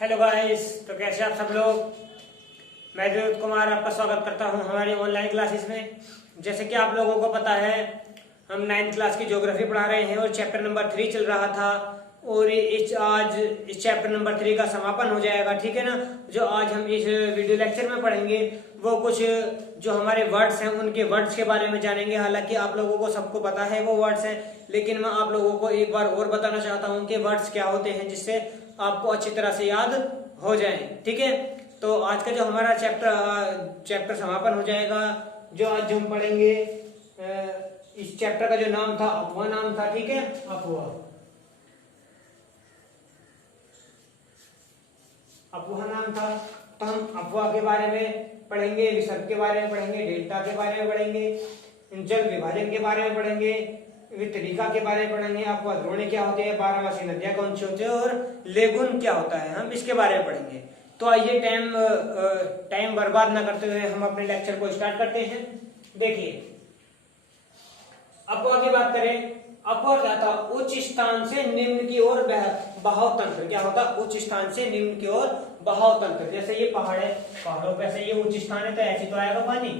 Hello guys, तो कैसे आप सब लोग। मैं विनोद कुमार आपका स्वागत करता हूं हमारी ऑनलाइन क्लासेस में। जैसे कि आप लोगों को पता है, हम 9th क्लास की ज्योग्राफी पढ़ा रहे हैं और चैप्टर नंबर 3 चल रहा था और आज इस चैप्टर नंबर 3 का समापन हो जाएगा, ठीक है ना। जो आज हम इस वीडियो लेक्चर में पढ़ेंगे वो कुछ जो हमारे वर्ड्स हैं उनके वर्ड्स के बारे में जानेंगे। हालांकि आप लोगों को सबको पता है वो वर्ड्स हैं, लेकिन मैं आप लोगों को एक बार और बताना चाहता हूँ कि वर्ड्स क्या होते हैं, जिससे आपको अच्छी तरह से याद हो जाए, ठीक है। तो आज का जो हमारा चैप्टर समापन हो जाएगा। जो आज हम पढ़ेंगे इस चैप्टर का जो नाम था अफवाह नाम था, ठीक है। अफवाह नाम था। तो हम अफवाह के बारे में पढ़ेंगे, विसर्ग के बारे में पढ़ेंगे, डेल्टा के बारे में पढ़ेंगे, जल विभाजन के बारे में पढ़ेंगे, वितरिका के बारे में पढ़ेंगे, अफवाह द्रोणी क्या होती है, बारहमासी नदियां कौन सी होती है और लेगुन क्या होता है, हम इसके बारे में पढ़ेंगे। तो आइए टाइम बर्बाद न करते हुए हम अपने लेक्चर को स्टार्ट करते हैं। देखिए, अफवाह की बात करें, अफवाह क्या था, उच्च स्थान से निम्न की ओर बहाव तंत्र। क्या होता, उच्च स्थान से निम्न की ओर बहाव तंत्र। जैसे ये पहाड़ है, पहाड़ों पे से ये उच्च स्थान है तो ऐसे तो आएगा पानी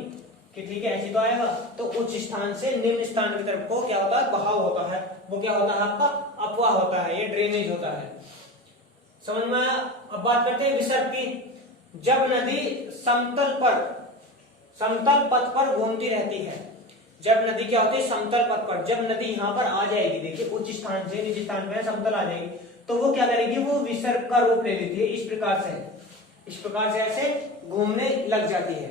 कि ठीक है, ऐसे तो आएगा। तो उच्च स्थान से निम्न स्थान की तरफ को क्या होता है, बहाव होता है। वो क्या होता है, आपका अफवाह होता है, ये ड्रेनेज होता है। समझ में आया। अब बात करते हैं विसर्ग की। जब नदी समतल पथ पर घूमती रहती है, जब नदी क्या होती है, समतल पथ पर, जब नदी यहाँ पर आ जाएगी, देखिए उच्च स्थान से निज स्थान पे समतल आ जाएगी, तो वो क्या करेगी, वो विसर्ग का रूप ले लेती है। इस प्रकार से ऐसे घूमने लग जाती है,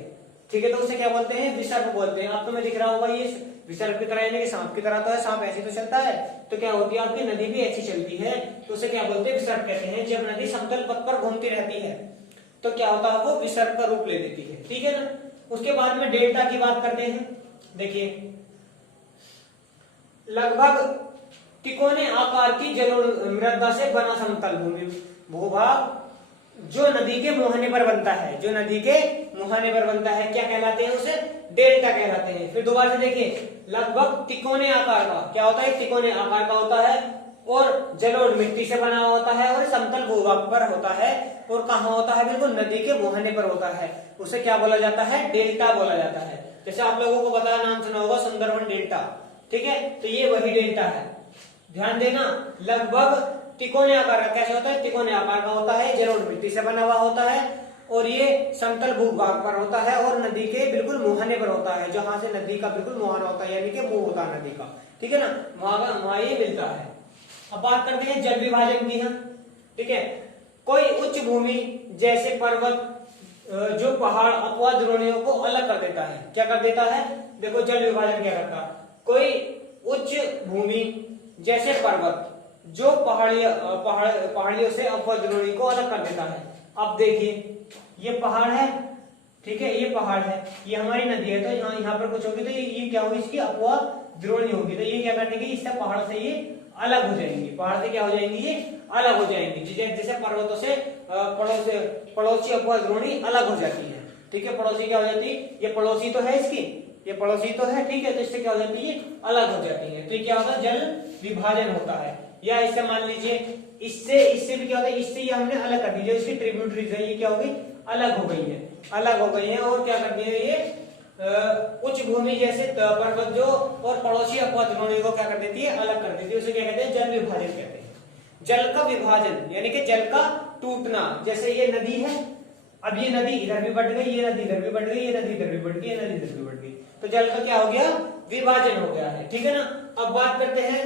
ठीक है। तो उसे क्या बोलते हैं, विसर्ग बोलते हैं। आप तो मैं दिख रहा होगा ये विसर्ग की तरह, यानी कि सांप की तरह तो है, सांप ऐसे तो चलता है, तो क्या होती है आपकी नदी भी ऐसी चलती है, तो उसे क्या बोलते हैं, विसर्ग कहते हैं। जब नदी समतल पथ पर घूमती रहती है तो क्या होता है, वो विसर्ग का रूप ले लेती है, ठीक है ना। उसके बाद में डेल्टा की बात करते हैं। देखिए, लगभग तिकोने आकार की जलोढ़ मृदा से बना समतल भूमि भूभाग जो नदी के मुहाने पर बनता है, जो नदी के मुहाने पर बनता है, क्या कहलाते हैं, उसे डेल्टा कहलाते हैं। फिर दोबारा से देखिए, लगभग तिकोने आकार का, क्या होता है, तिकोने आकार का होता है और जलोढ़ मिट्टी से बना होता है और समतल भूभाग पर होता है। और कहाँ होता है, बिल्कुल नदी के मुहाने पर होता है। उसे क्या बोला जाता है, डेल्टा बोला जाता है। जैसे आप लोगों को बताया, नाम सुना होगा सुंदरवन डेल्टा, ठीक है। तो ये वही डेल्टा है, ध्यान देना। लगभग तिकोने आकार का, कैसे होता है, तिकोने आकार का होता है, जलोढ़ मिट्टी से बना हुआ होता है और ये समतल भूभाग पर होता है और नदी के बिल्कुल मुहाने पर होता है, जहां से नदी का बिल्कुल मुहाना होता है, यानी कि मुंह होता है नदी का, ठीक है ना, वहां ये मिलता है। अब बात करते हैं जल विभाजन की, हम, ठीक है। कोई उच्च भूमि जैसे पर्वत, जो पहाड़ अपवाद द्रोणियों को अलग कर देता है, क्या कर देता है, देखो जल विभाजन क्या करता है। कोई उच्च भूमि जैसे पर्वत जो पहाड़ियों से अपवाद द्रोणी को अलग कर देता है। अब देखिए, ये पहाड़ है, ठीक है, ये पहाड़ है, ये हमारी नदी है, तो यहाँ पर कुछ होगी तो ये क्या होगी, इसकी अपवाद द्रोणी होगी, तो ये क्या करेंगे, इससे पहाड़ से ये अलग हो जाएंगी, पहाड़ से क्या हो जाएंगी, ये अलग हो जाएंगी। जैसे पर्वतों से पड़ोसी अपवाद द्रोणी अलग हो जाती है, ठीक है। पड़ोसी क्या हो जाती है, ये पड़ोसी तो है इसकी, ये पड़ोसी तो है, ठीक है, तो इससे क्या हो जाती है, अलग हो जाती है। तो ये क्या होता है, जल विभाजन होता है। या इससे मान लीजिए, इससे भी क्या होता है, इससे ये हमने अलग कर दी, इसकी ट्रिब्यूटरीज है, ये क्या हो गई, अलग हो गई है। और क्या कर दिया, ये उच्च भूमि जैसे पर्वत जो और पड़ोसी अपवाद द्रोणी को क्या कर देती है, अलग कर देती है। उसे क्या कहते हैं, जल विभाजन कहते हैं। जल का विभाजन यानी कि जल का टूटना। जैसे ये नदी है, अब ये नदी इधर भी बढ़ गई, ये नदी इधर भी बढ़ गई, ये नदी इधर भी बढ़ गई, ये नदी इधर भी बढ़ गई, तो जल का क्या हो गया, विभाजन हो गया है, ठीक है ना। अब बात करते हैं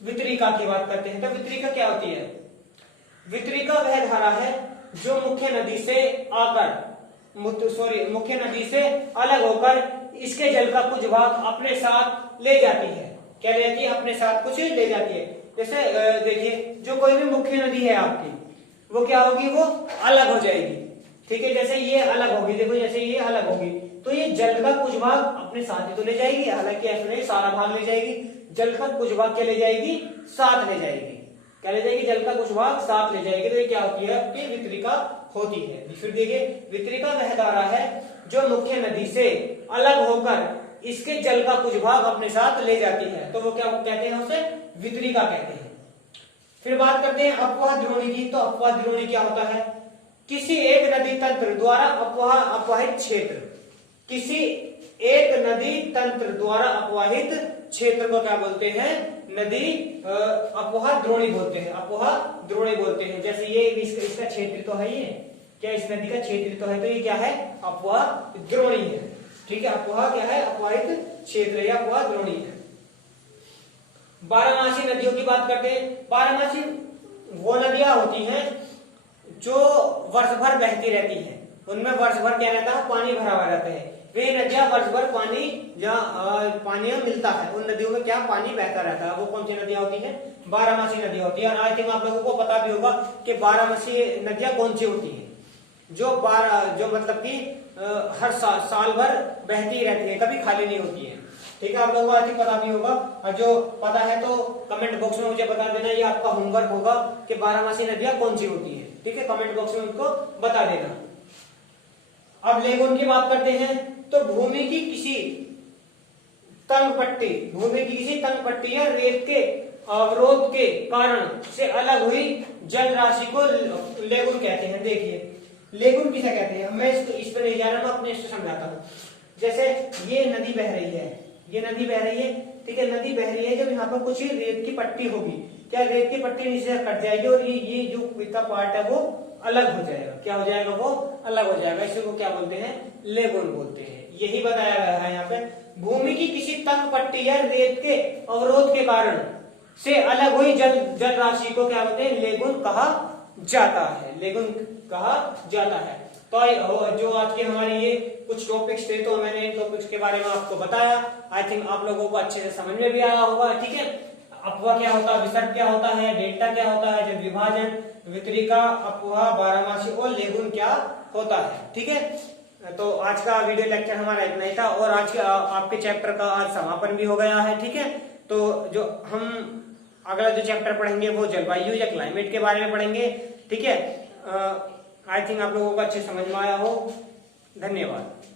वितरिका की बात करते हैं। तो वितरिका क्या होती है, वितरिका वह धारा है जो मुख्य नदी से अलग होकर इसके जल का कुछ भाग अपने साथ ले जाती है। क्या ले जाती है, अपने साथ कुछ ले जाती है। जैसे देखिए, जो कोई भी मुख्य नदी है आपकी, वो क्या होगी, वो अलग हो जाएगी, ठीक है। जैसे ये अलग होगी, देखो जैसे ये अलग होगी, तो ये जल का कुछ भाग अपने साथ ही तो ले जाएगी, हालांकि ऐसा नहीं सारा भाग ले जाएगी, जल का कुछ भाग क्या ले जाएगी, साथ ले जाएगी। क्या ले जाएगी, जल का कुछ भाग साथ ले जाएगी। तो ये क्या होती है, आपकी वितरिका होती है। फिर देखिए, वितरिका वह धारा है जो मुख्य नदी से अलग होकर इसके जल का कुछ भाग अपने साथ ले जाती है, तो वो क्या कहते हैं, उसे वितरिका कहते हैं। फिर बात करते हैं अपवाह द्रोणी की। तो अपवाह द्रोणी क्या होता है? किसी एक नदी तंत्र द्वारा अपवाहित क्षेत्र, किसी एक नदी तंत्र द्वारा अपवाहित क्षेत्र को क्या बोलते हैं? नदी अपवाह द्रोणी बोलते हैं, अपवाह द्रोणी बोलते हैं। जैसे ये इसका क्षेत्र तो है, ये क्या इस नदी का क्षेत्र तो है, तो ये क्या है? अपवाह द्रोणी है। ठीक है, अपवाह क्या है? अपवाहित क्षेत्र या अपवाह द्रोणी है। बारहमासी नदियों की बात करते हैं। बारहमासी वो नदियां होती हैं जो वर्ष भर बहती रहती हैं, उनमें वर्ष भर क्या रहता है? पानी भरा हुआ रहता है। वे नदियां वर्ष भर पानी जहाँ पानी मिलता है, उन नदियों में क्या पानी बहता रहता है, वो कौन सी नदियां होती हैं? बारहमासी नदियां होती है। और आई थिंक आप लोगों को पता भी होगा कि बारहमासी नदियां कौन सी होती हैं, जो मतलब कि हर साल भर बहती रहती है, कभी खाली नहीं होती है। ठीक है, आप लोगों को आई थिंक पता भी होगा, और जो पता है तो कमेंट बॉक्स में मुझे बता देना। ये आपका होमवर्क होगा कि बारहमासी नदियां कौन सी होती है। ठीक है, कमेंट बॉक्स में उनको बता देना। अब लेगुन की बात करते हैं। तो भूमि की किसी तंग पट्टी या रेत के अवरोध के कारण से अलग हुई जल राशि को लेगुन कहते हैं। देखिए लेगुन किसे कहते हैं? मैं इस पर नहीं जा रहा, मैं अपने से समझाता हूँ। जैसे ये नदी बह रही है, ये नदी बह रही है, ठीक है, नदी बह रही है। जब यहाँ पर कुछ रेत की पट्टी होगी, क्या रेत की पट्टी नीचे कट जाएगी और ये जो इसका पार्ट है वो अलग हो जाएगा। क्या हो जाएगा? वो अलग हो जाएगा। इसे वो क्या बोलते हैं? लेगुन बोलते हैं। यही बताया गया है यहाँ पे। भूमि की किसी तंग पट्टी या रेत के अवरोध के कारण से अलग हुई जल राशि को क्या बोलते हैं? लेगुन कहा जाता है, लेगुन कहा जाता है। तो जो आज के हमारे ये कुछ टॉपिक्स थे, तो मैंने इन टॉपिक्स के बारे में आपको बताया। आई थिंक आप लोगों को अच्छे से समझ में भी आया होगा। ठीक है, अपवाह क्या होता है, विसर्ग क्या होता है, डेल्टा क्या होता है, जल विभाजन, वितरिका, अपवाह, बारहमासी और लेगुन क्या होता है। ठीक है, तो आज का वीडियो लेक्चर हमारा इतना ही था, और आज के आपके चैप्टर का आज समापन भी हो गया है। ठीक है, तो जो हम अगला जो चैप्टर पढ़ेंगे वो जलवायु या क्लाइमेट के बारे में पढ़ेंगे। ठीक है, आई थिंक आप लोगों को अच्छे समझ में आया हो। धन्यवाद।